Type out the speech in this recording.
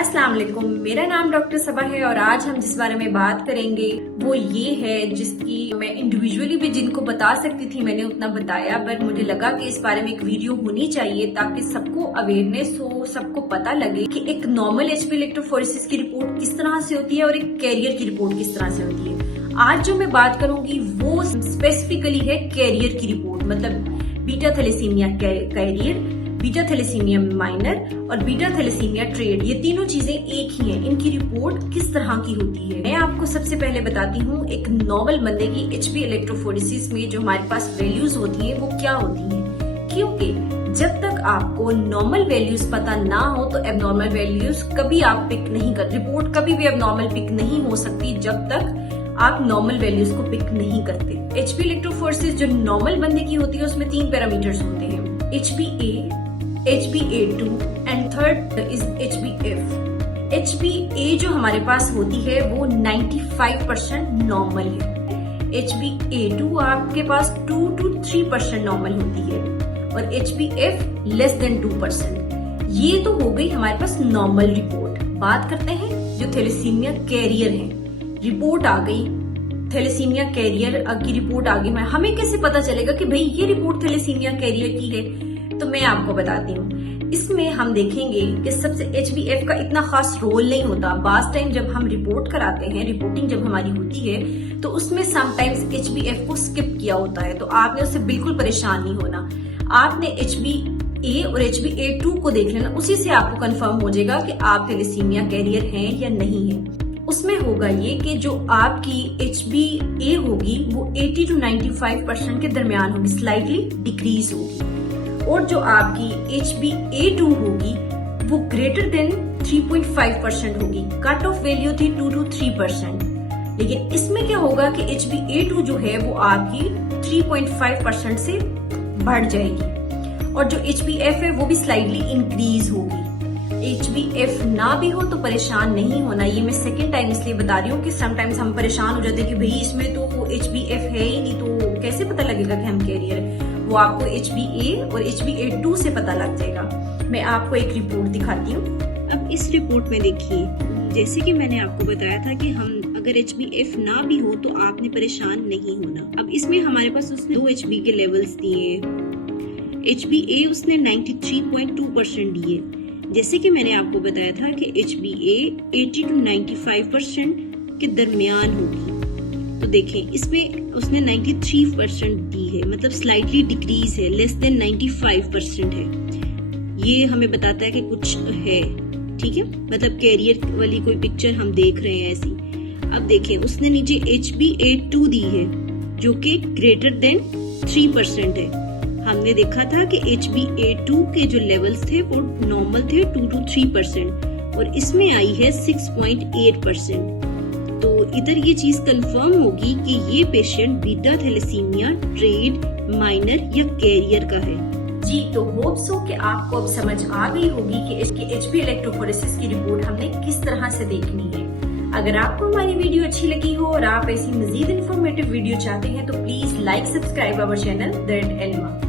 अस्सलाम वालेकुम, मेरा नाम डॉक्टर सबा है और आज हम जिस बारे में बात करेंगे वो ये है जिसकी मैं इंडिविजुअली भी जिनको बता सकती थी मैंने उतना बताया, पर मुझे लगा कि इस बारे में एक वीडियो होनी चाहिए ताकि सबको अवेयरनेस हो, सबको पता लगे कि एक नॉर्मल एचपी इलेक्ट्रोफोरेसिस की रिपोर्ट किस तरह से होती है और एक कैरियर की रिपोर्ट किस तरह से होती है। आज जो मैं बात करूंगी वो स्पेसिफिकली है कैरियर की रिपोर्ट, मतलब beta thalassemia carrier, beta thalassemia minor और बीटा थैलेसीमिया ट्रेड, ये तीनों चीजें एक ही हैं। इनकी रिपोर्ट किस तरह की होती है मैं आपको सबसे पहले बताती हूँ। एक नॉर्मल बंदे की एचपी इलेक्ट्रोफोरेसिस में जो हमारे पास वैल्यूज होती है वो क्या होती है, क्योंकि जब तक आपको नॉर्मल वैल्यूज पता ना हो तो एबनॉर्मल वैल्यूज कभी आप पिक नहीं कर, रिपोर्ट कभी भी एबनॉर्मल पिक नहीं हो सकती जब तक आप नॉर्मल वैल्यूज को पिक नहीं करते। एचपी इलेक्ट्रोफोरेसिस जो नॉर्मल बंदे की होती है उसमें 3 पैरामीटर्स होते हैं, HbA, HbA2 and third is HbF। HbA जो हमारे पास होती है वो 95% नॉर्मल है, HbA2 आपके पास 2 to 3% नॉर्मल होती है और HbF लेस देन 2%। ये तो हो गई हमारे पास नॉर्मल रिपोर्ट। बात करते हैं जो थैलेसीमिया कैरियर है, रिपोर्ट आ गई थैलेसीमिया कैरियर की रिपोर्ट आ गई। हमें कैसे पता चलेगा कि भाई ये रिपोर्ट थैलेसीमिया कैरियर की है? तो मैं आपको बताती हूँ। इसमें हम देखेंगे कि सबसे HbF का इतना खास रोल नहीं होता। बास टाइम जब हम रिपोर्ट कराते हैं, रिपोर्टिंग जब हमारी होती है तो उसमें समटाइम्स HbF को स्किप किया होता है, तो आपने उससे बिल्कुल परेशान नहीं होना। आपने HbA और HbA2 को देख लेना, उसी से आपको कंफर्म हो जाएगा कि आप थैलेसीमिया कैरियर हैं या नहीं है। उसमें होगा ये कि जो आपकी HbA होगी वो 80 to 95% के दरमियान होगी, स्लाइटली डिक्रीज होगी, और जो आपकी HbA2 होगी वो ग्रेटर देन 3.5% होगी। कट ऑफ वैल्यू थी 2 to 3%, लेकिन इसमें क्या होगा कि HbA2 जो है वो आपकी 3.5% से बढ़ जाएगी और जो HbF है वो भी स्लाइटली इंक्रीज होगी। HbF ना भी हो तो परेशान नहीं होना, ये मैं सेकेंड टाइम इसलिए बता रही हूँ कि समटाइम्स हम परेशान हो जाते हैं कि भाई इसमें तो HbF है ही नहीं, तो कैसे पता लगेगा कि हम कैरियर है? वो आपको HbA और HbA2 से पता लग जाएगा। मैं आपको एक रिपोर्ट दिखाती हूँ। अब इस रिपोर्ट में देखिए, जैसे कि मैंने आपको बताया था कि हम अगर HbF ना भी हो तो आपने परेशान नहीं होना। अब इसमें हमारे पास उसने 2 Hb के लेवल्स दिए, HbA उसने 93.2% दिए। जैसे कि मैंने आपको बताया था कि HbA 80 to 95% के दरमियान होगी, तो देखें इसमें उसने 93% दी है, मतलब स्लाइटली डिक्रीज है, लेस देन 95% है। ये हमें बताता है कि कुछ है, ठीक है, मतलब कैरियर वाली कोई पिक्चर हम देख रहे हैं ऐसी। अब देखें उसने नीचे HbA2 दी है जो कि ग्रेटर देन 3% है। हमने देखा था कि HbA2 के जो लेवल्स थे वो नॉर्मल थे 2 to 3% और इसमें आई है 6.8%। तो इधर ये चीज कंफर्म होगी कि ये patient beta thalassemia trait minor या कैरियर का है। जी, तो होप सो कि आपको अब समझ आ गई होगी कि इसकी एचपी इलेक्ट्रोफोरेसिस की रिपोर्ट हमने किस तरह से देखनी है। अगर आपको हमारी वीडियो अच्छी लगी हो और आप ऐसी मजीद इन्फॉर्मेटिव वीडियो चाहते हैं तो please like subscribe our channel that Elma.